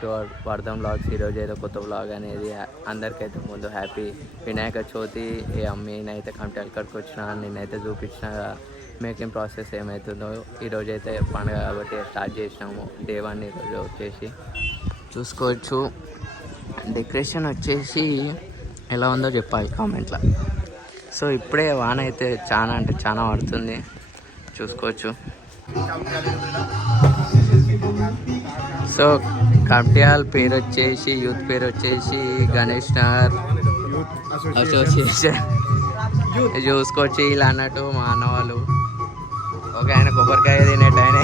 To our Vardhan blogs. ఈరోజు ఏదో కొత్త బ్లాగ్ అనేది అందరికైతే ముందు హ్యాపీ వినాయక చవితి. నేనైతే కంప్యూటర్ ఎక్కడికి వచ్చిన నేనైతే చూపించిన మేకింగ్ ప్రాసెస్ ఏమవుతుందో. ఈరోజు అయితే పండుగ కాబట్టి స్టార్ట్ చేసినాము డే 1. ఈరోజు వచ్చేసి చూసుకోవచ్చు. డెకరేషన్ వచ్చేసి ఎలా ఉందో చెప్పాలి కామెంట్లో. సో ఇప్పుడే వాన అయితే చాలా అంటే చాలా పడుతుంది, చూసుకోవచ్చు. సో కబ్డ్యాల్ పేరు వచ్చేసి యూత్ పేరు వచ్చేసి గణేష్ నగర్ అసోసియేషన్. చూసుకోవచ్చు ఇలా అన్నట్టు మా అన్న వాళ్ళు. ఓకే, ఆయన కొబ్బరికాయ తినేట ఆయన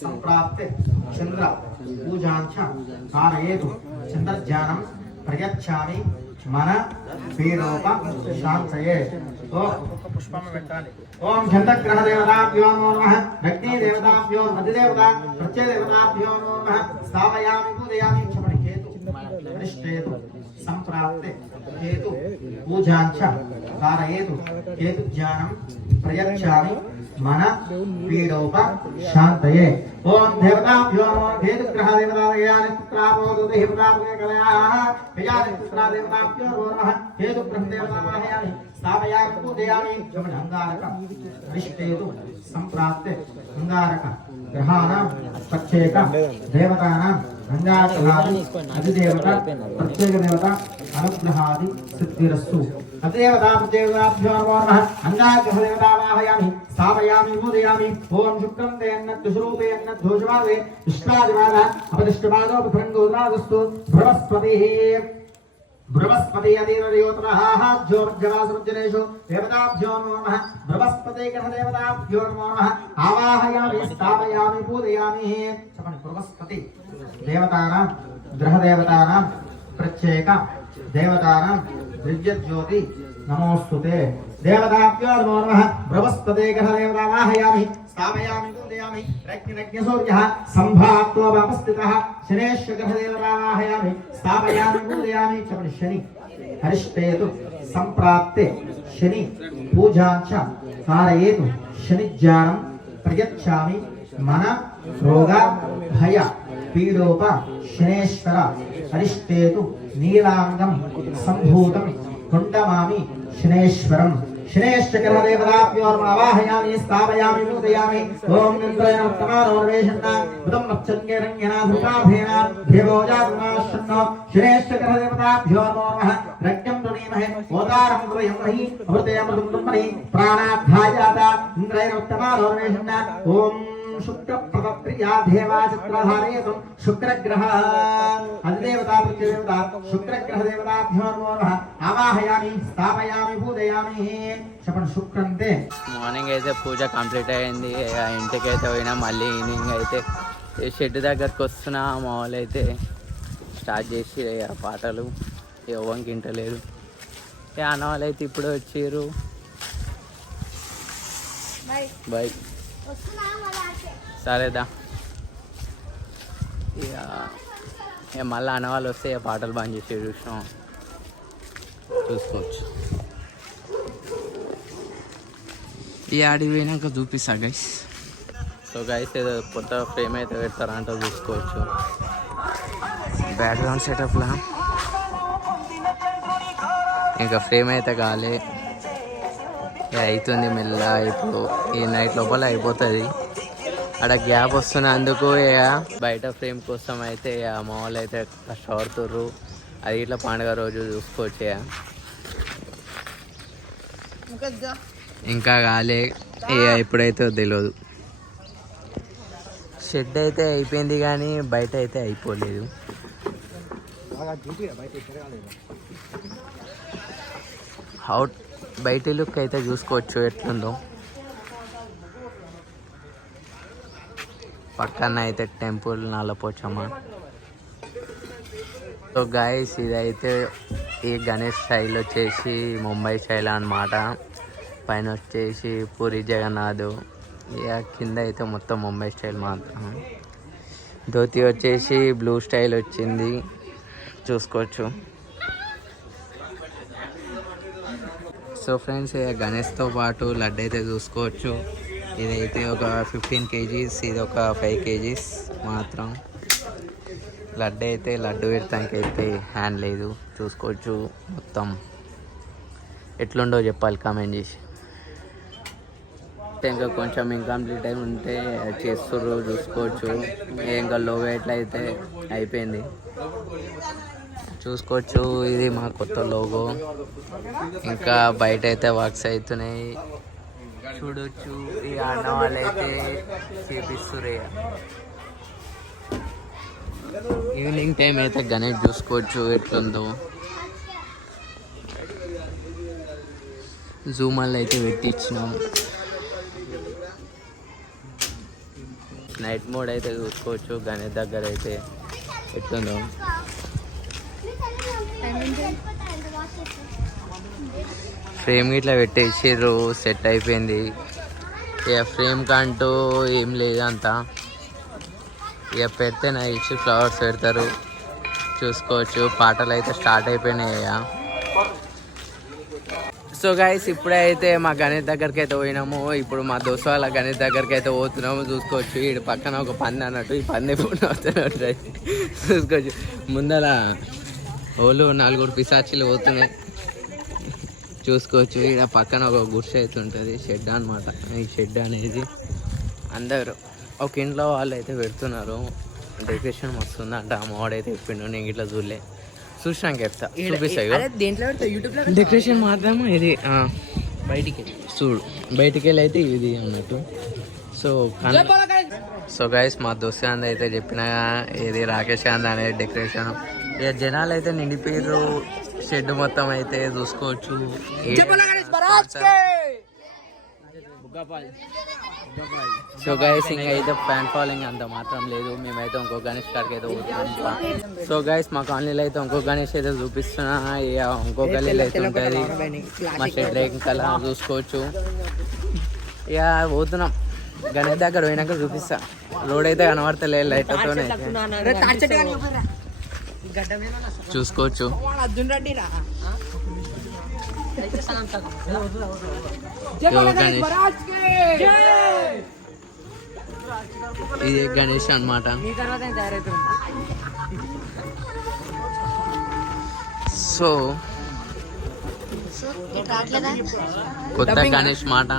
సంప్రాప్తే చంద్ర పూజాంచ ధారయేతు చంద్రజ్ఞానం ప్రయచ్ఛామి మన వీరోప శాంతయే. పుష్పం పెట్టాలి. ఓం చంద్రగ్రహ దేవతాభ్యో నమః, అగ్ని దేవతాభ్యో, అధిదేవత ప్రత్యదేవతాభ్యో నమః. స్థాపయామి పూజయామి. క్షమణి కేతు అరిష్టేతు సంప్రాప్తే కేతు పూజాంచ ధారయేతు కేతు జ్ఞానం ప్రయచ్ఛామి మన పీడోప శాంతయే. ఓం దేవతాభ్యో నమః. కేతుగ్రహ దేవతాయాని పుత్రాపోదు దేవతాపే కలయాః యయానిత్రా దేవతాభ్యో నమః. కేతుగ్రహ దేవతాయాని స్థాపయామి పూజయామి. అంగారక అరిష్టేతు సంప్రాప్తే అంగారక గ్రహాణాం ప్రత్యేక దేవతానాం అంగారకాది అధిదేవత ప్రత్యేక దేవత అనుగ్రహాది సిద్ధిరస్తు. అదేవతా ప్రత్యేకతాభ్యో నమః. అంగారక దేవతావాహయామి స్థాపయామి పూజయామి. ఓం శుక్రం తేన్నత్ స్వరూపేన్నత్ ధోషవాదే విష్ణాదివాద అపదిష్టవాదో భృంగోద్రాదస్తు. బృహస్పతిః బృహస్పతి అధీనయోతరః జ్యోర్జవాసముజ్జనేషు దేవతాభ్యో నమః. బృహస్పతి గ్రహ దేవతాభ్యో నమః. ఆవాహయామి స్థాపయామి పూజయామి. చెప్పండి. బృహస్పతి దేవతానాం గ్రహ దేవతానాం ప్రత్యేక దేవతానాం విద్యుజ్యోతి నమోస్తుతే. దేవతాభ్యో నమః. బృహస్పతి గ్రహ దేవతావాహయామి స్థాపయామి పూజయామి. రజ్ఞసూర్యః సంభాత్వపస్థితః శనేశ్వ గ్రహ దేవతావాహయామి స్థాపయామి పూజయామి. చెప్పండి. శని హరిష్టేతు సంప్రాప్తే శని పూజాంచ కారయేతు శనిజ్ఞానం ప్రయచ్ఛామి మన రోగ భయ పీడోప శనేశ్వర హరిష్టేతు నీలాంగం సంభూతం కుండమామి శనేశ్వరం. శనేశ్వర దేవతాభ్యో ఆవాహయామి స్థాపయామి పూజయామి. ఓం ఇంద్రాయ నమః. బుధం మచ్చంగేరంగేన ధృతాభేన దేవోజాతమాశన్నో. శనేశ్వర దేవతాభ్యో నమః. రజ్ఞం తునీమహే ఓదారం త్రయమహి అమృతేమృతం బ్రహ్మణి ప్రాణాధ్యాయాత ఇంద్రాయ నమః. ఓం శుక్రప్రదప్రియా దేవాచిత్రధారయేతు శుక్రగ్రహ అధిదేవతా ప్రత్యదేవత శుక్రగ్రహ దేవతాభ్యో నమః. ఆవాహయామి స్థాపయామి పూజయామి. చెప్పండి. శుక్రంతే. మార్నింగ్ అయితే పూజ కంప్లీట్ అయింది. ఇంటికి అయితే పోయినా. మళ్ళీ ఈవినింగ్ అయితే షెడ్ దగ్గరకు వస్తున్నా. మా వాళ్ళు అయితే స్టార్ట్ చేసి పాటలు ఎవ్వంకి వింటలేరు. అన్న వాళ్ళు అయితే ఇప్పుడు వచ్చారు. బై సరేదా. ఇక మళ్ళీ అన్నవాళ్ళు వస్తే పాటలు బంద్ చేసి చూసుకోవచ్చు. ఈ ఆడికి పోయినాక చూపిస్తా గైస్. సో గైస్ ఏదో కొత్త ఫ్రేమ్ అయితే పెడతారంటే చూసుకోవచ్చు. బ్యాక్గ్రౌండ్ సెటప్లా ఇంకా ఫ్రేమ్ అయితే కాలే, అవుతుంది మెల్ల. ఇప్పుడు ఈ నైట్ లోపల అయిపోతుంది. అక్కడ గ్యాప్ వస్తున్నందుకు బయట ఫ్రేమ్ కోసం అయితే మా వాళ్ళు అయితే కష్టపడుతుర్రు. అది ఇట్లా పండుగ రోజు చూసుకోవచ్చు. ఇంకా కాలే, ఎప్పుడైతే తెలియదు. షెడ్ అయితే అయిపోయింది కానీ బయట అయితే అయిపోలేదు. అవుట్ బయట లుక్ అయితే చూసుకోవచ్చు ఎట్లుందో. పక్కన అయితే టెంపుల్ నల్లపోచమ్మ. సో గాయస్ ఇదైతే ఈ గణేష్ స్టైల్ వచ్చేసి ముంబై స్టైల్ అన్నమాట. పైన వచ్చేసి పూరి జగన్నాథ్, ఇక కింద అయితే మొత్తం ముంబై స్టైల్ మాత్రం. ధోతి వచ్చేసి బ్లూ స్టైల్ వచ్చింది చూసుకోవచ్చు. సో ఫ్రెండ్స్ గణేష్తో పాటు లడ్డు అయితే చూసుకోవచ్చు. ఇదైతే ఒక 15 kgs, ఇది ఒక 5 kgs మాత్రం. లడ్డు అయితే లడ్డు పెడతానికి అయితే హ్యాండ్ లేదు చూసుకోవచ్చు. మొత్తం ఎట్లుండో చెప్పాలి కామెంట్ చేసి. ఇంకా కొంచెం ఇంకంప్లీట్ అయి ఉంటే చేస్తుర్రు చూసుకోవచ్చు. ఇంకా లో వెయిట్లో అయితే అయిపోయింది చూసుకోవచ్చు. ఇది మా కొత్త లోగో. ఇంకా బయట అయితే వర్క్స్ అవుతున్నాయి చూడొచ్చు. ఈ అన్న వాళ్ళు అయితే చేపిస్తుర్రు. ఈవినింగ్ టైం అయితే గణేష్ చూసుకోవచ్చు ఎట్లుందో. జూమాల్లో అయితే పెట్టించినాం. నైట్ మోడ్ అయితే చూసుకోవచ్చు గణేష్ దగ్గర అయితే ఎట్లుందో. ఫ్రేమ్ ఇట్లా పెట్టేసారు, సెట్ అయిపోయింది. ఇక ఫ్రేమ్ కంటూ ఏం లేదు అంతా. ఇక పెడితే నా ఇచ్చి ఫ్లవర్స్ పెడతారు చూసుకోవచ్చు. పాటలు అయితే స్టార్ట్ అయిపోయినాయి. సో గైస్ ఇప్పుడైతే మా గణేష్ దగ్గరికి అయితే పోయినాము. ఇప్పుడు మా దోస్తు వాళ్ళ గణేష్ దగ్గరికి అయితే పోతున్నాము చూసుకోవచ్చు. ఈ పక్కన ఒక పంది అన్నట్టు, ఈ పంది ఎప్పుడు వస్తున్నట్టు చూసుకోవచ్చు. ముందర ఓళ్ళు 4 పిశాచీలు పోతున్నాయి చూసుకోవచ్చు. ఇక్కడ పక్కన ఒక గుడిసె అయితే ఉంటుంది, షెడ్ అనమాట. ఈ షెడ్ అనేది అందరు ఒక ఇంట్లో వాళ్ళు అయితే పెడుతున్నారు. డెకరేషన్ మస్తుంది అంట. అమ్మవాడైతే చెప్పిండు, నేను ఇట్లా చూడలే, చూసినాక చెప్తా చూపిస్తాయి. డెకరేషన్ మాత్రమే ఇది బయటికి చూడు, బయటికి వెళ్ళి అయితే ఇది అన్నట్టు. సో గైస్ మా దోస్త్ గాంధీ అయితే చెప్పిన ఇది రాకేష్ గాంధీ అనేది డెకరేషన్. ఇక జనాలు అయితే నిండిపోయారు. షెడ్ మొత్తం అయితే చూసుకోవచ్చు. సో గైస్ ఇంకా అయితే ఫ్యాన్ ఫాలోయింగ్ అంత మాత్రం లేదు. మేమైతే ఇంకో గణేష్ కాడికి అయితే పోతున్నాం. సో గైస్ మా కాలనీలో అయితే ఇంకో గణేష్ అయితే చూపిస్తున్నా. ఇంకో గల్లీలో అయితే ఉంటుంది మా షెడ్ ఇంకా చూసుకోవచ్చు. ఇక పోతున్నాం గణేష్ దగ్గర పోయినాక చూపిస్తా. రోడ్ అయితే కనబడతలే లైట్తోనే చూసుకోవచ్చు. ఇది గణేష్ అన్నమాట. సో కొత్త గణేష్ మాట.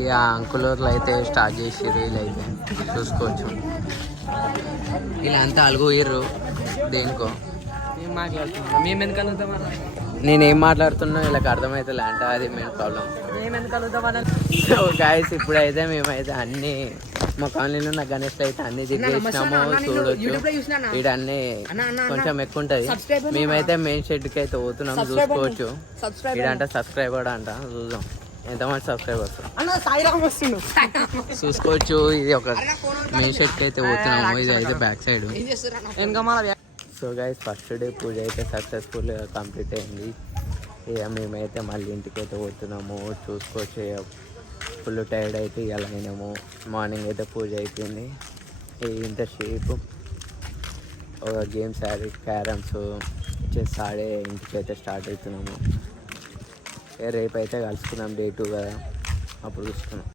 ఇక అంకులూరులో అయితే స్టార్ట్ చేసిర్రు. ఇలా అయితే చూసుకోవచ్చు. ఇలా అంతా అలుగుయిర్రు దేనికో. నేనేం మాట్లాడుతున్నా వీళ్ళకి అర్థమవుతుంది అంటే అది మెయిన్ ప్రాబ్లం. సో గాయస్ ఇప్పుడైతే మేమైతే అన్ని మా కాలనీలో ఉన్న గణేష్లు అయితే అన్ని దిగేసినాము చూడొచ్చు. వీడన్నీ కొంచెం ఎక్కువ ఉంటుంది. మేమైతే మెయిన్ షెడ్కి అయితే పోతున్నాం చూసుకోవచ్చు. వీడంట సబ్స్క్రైబర్ అంట, చూద్దాం ఎంతమంది సబ్స్క్రైబర్స్ చూసుకోవచ్చు. ఇది ఒక మెయిన్ షెడ్కి అయితే పోతున్నాము. ఇది అయితే back side. So guys first day పూజ అయితే సక్సెస్ఫుల్గా కంప్లీట్ అయింది. ఇక మేమైతే మళ్ళీ ఇంటికి అయితే పోతున్నాము చూసుకోవచ్చు. ఫుల్ టైర్డ్ అయితే ఇలా అయినాము. మార్నింగ్ అయితే పూజ అయిపోయింది. ఇంత షేప్ ఒక గేమ్స్ ఆడి క్యారమ్స్ చెస్ ఆడే ఇంటికి అయితే స్టార్ట్ అవుతున్నాము. రేపు అయితే కలుసుకున్నాం డే 2 కదా, అప్పుడు చూసుకున్నాం.